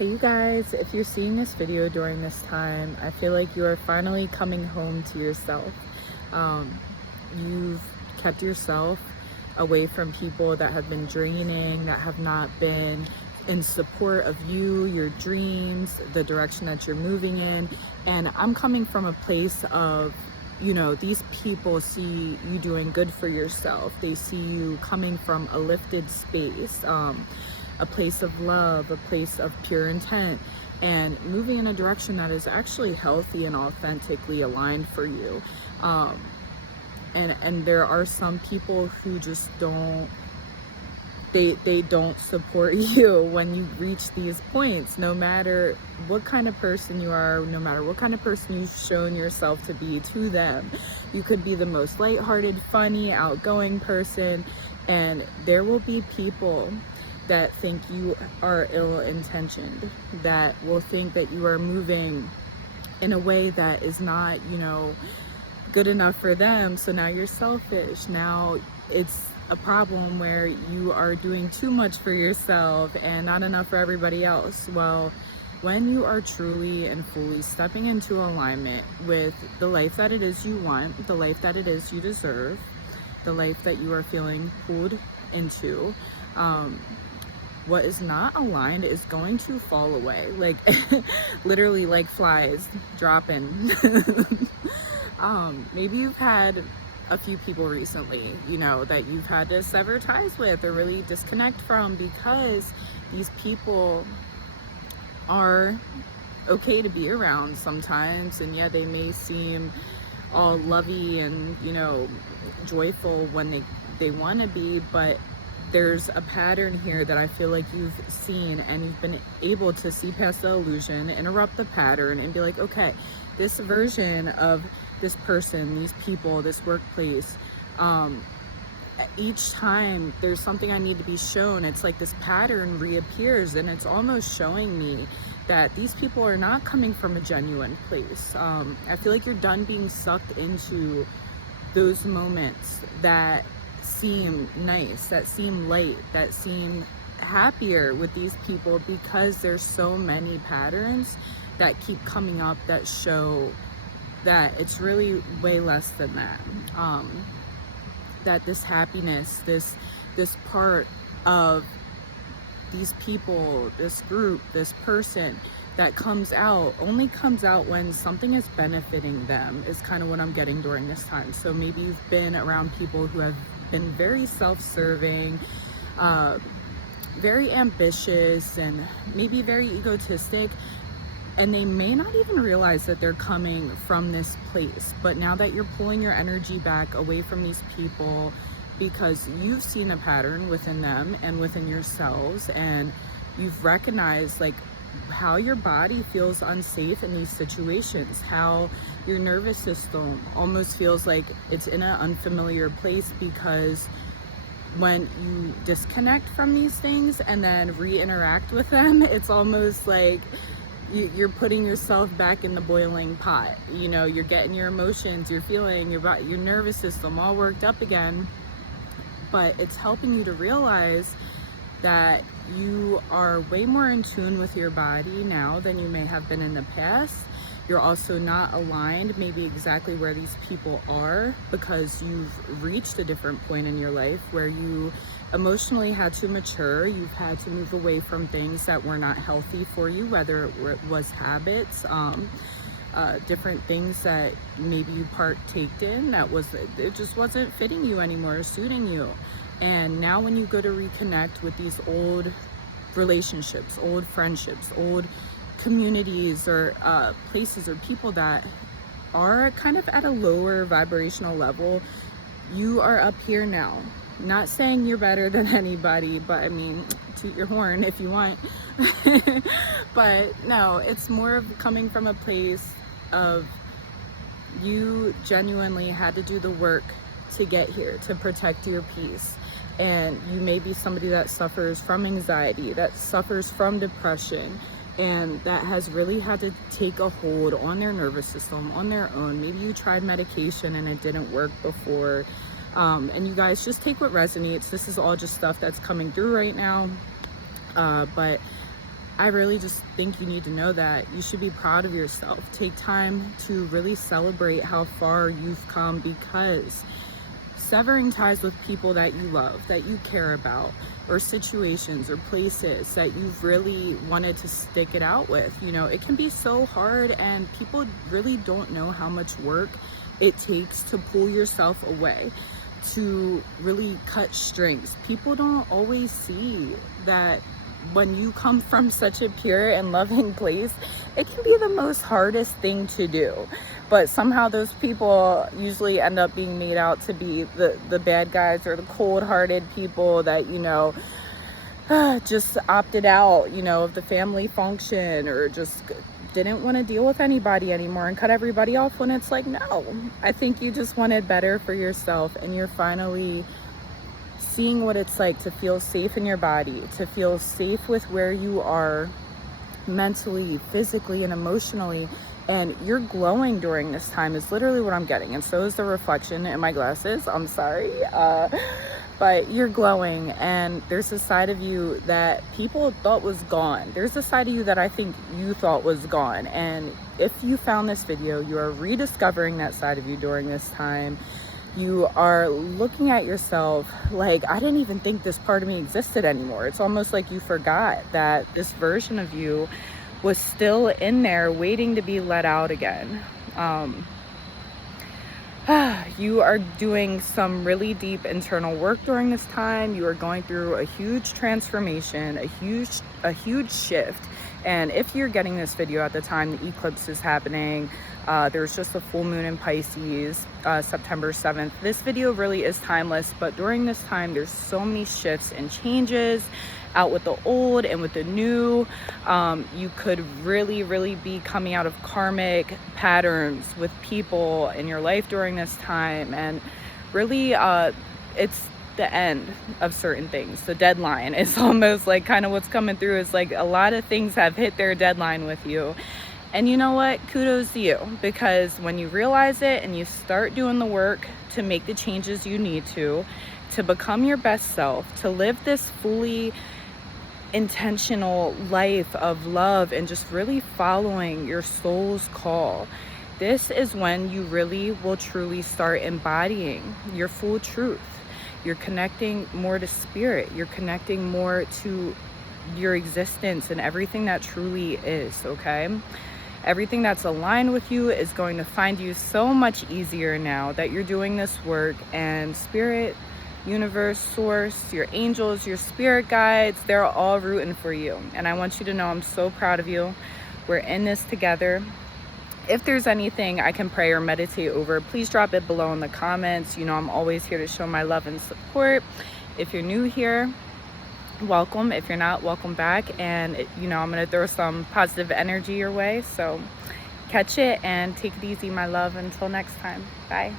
Hey you guys, if you're seeing this video during this time, I feel like you are finally coming home to yourself. You've kept yourself away from people that have been draining, that have not been in support of you, your dreams, the direction that you're moving in. And I'm coming from a place of, these people see you doing good for yourself. They see you coming from a lifted space. A place of love, a place of pure intent, and moving in a direction that is actually healthy and authentically aligned for you. And there are some people who just they don't support you when you reach these points, no matter what kind of person you are, no matter what kind of person you've shown yourself to be to them. You could be the most lighthearted, funny, outgoing person, and there will be people that think you are ill-intentioned, that will think that you are moving in a way that is not, good enough for them. So now you're selfish. Now it's a problem where you are doing too much for yourself and not enough for everybody else. Well, when you are truly and fully stepping into alignment with the life that it is you want, the life that it is you deserve, the life that you are feeling pulled into, what is not aligned is going to fall away, like literally like flies dropping. Maybe you've had a few people recently, that you've had to sever ties with or really disconnect from, because these people are okay to be around sometimes, and yeah, they may seem all lovey and joyful when they want to be, but there's a pattern here that I feel like you've seen, and you've been able to see past the illusion, interrupt the pattern, and be like, okay, this version of this person, these people, this workplace, each time there's something I need to be shown, it's like this pattern reappears, and it's almost showing me that these people are not coming from a genuine place. I feel like you're done being sucked into those moments that seem nice, that seem light, that seem happier with these people, because there's so many patterns that keep coming up that show that it's really way less than that. That this happiness, this part of these people, this group, this person that only comes out when something is benefiting them, is kind of what I'm getting during this time. So maybe you've been around people who have been very self-serving, very ambitious, and maybe very egotistic, and they may not even realize that they're coming from this place. But now that you're pulling your energy back away from these people, because you've seen a pattern within them and within yourselves, and you've recognized like how your body feels unsafe in these situations, how your nervous system almost feels like it's in an unfamiliar place, because when you disconnect from these things and then re-interact with them, it's almost like you're putting yourself back in the boiling pot. You're getting your emotions, you're feeling your nervous system all worked up again. But it's helping you to realize that you are way more in tune with your body now than you may have been in the past. You're also not aligned maybe exactly where these people are, because you've reached a different point in your life where you emotionally had to mature. You've had to move away from things that were not healthy for you, whether it was habits, different things that maybe you partaked in it just wasn't fitting you anymore, or suiting you. And now when you go to reconnect with these old relationships, old friendships, old communities, or places or people that are kind of at a lower vibrational level, you are up here now. Not saying you're better than anybody, but I mean, toot your horn if you want. But no, it's more of coming from a place of you genuinely had to do the work to get here, to protect your peace. And you may be somebody that suffers from anxiety, that suffers from depression, and that has really had to take a hold on their nervous system on their own. Maybe you tried medication and it didn't work before. And you guys just take what resonates. This is all just stuff that's coming through right now. But I really just think you need to know that you should be proud of yourself. Take time to really celebrate how far you've come, because severing ties with people that you love, that you care about, or situations or places that you've really wanted to stick it out with, you know, it can be so hard, and people really don't know how much work it takes to pull yourself away, to really cut strings. People don't always see that when you come from such a pure and loving place, it can be the most hardest thing to do. But somehow those people usually end up being made out to be the bad guys, or the cold-hearted people that, you know, just opted out, you know, of the family function, or just didn't want to deal with anybody anymore and cut everybody off, when it's like, no, I think you just wanted better for yourself, and you're finally seeing what it's like to feel safe in your body, to feel safe with where you are mentally, physically, and emotionally. And you're glowing during this time is literally what I'm getting. And so is the reflection in my glasses. I'm sorry. But you're glowing, and there's a side of you that people thought was gone. There's a side of you that I think you thought was gone. And if you found this video, you are rediscovering that side of you during this time. You are looking at yourself like, I didn't even think this part of me existed anymore. It's almost like you forgot that this version of you was still in there waiting to be let out again. You are doing some really deep internal work during this time. You are going through a huge transformation, a huge shift. And if you're getting this video at the time the eclipse is happening, there's just a full moon in Pisces, September 7th. This video really is timeless, but during this time, there's so many shifts and changes, out with the old and with the new. You could really be coming out of karmic patterns with people in your life during this time. And really, it's the end of certain things. The deadline is almost like kind of what's coming through is like a lot of things have hit their deadline with you. And you know what? Kudos to you, because when you realize it and you start doing the work to make the changes you need to become your best self, to live this fully intentional life of love and just really following your soul's call, this is when you really will truly start embodying your full truth. You're connecting more to spirit. You're connecting more to your existence and everything that truly is, okay? Everything that's aligned with you is going to find you so much easier now that you're doing this work. And spirit, universe, source, your angels, your spirit guides, they're all rooting for you. And I want you to know I'm so proud of you. We're in this together. If there's anything I can pray or meditate over, please drop it below in the comments. You know, I'm always here to show my love and support. If you're new here, welcome. If you're not, welcome back. And you know, I'm gonna throw some positive energy your way, so catch it and take it easy, my love. Until next time, bye.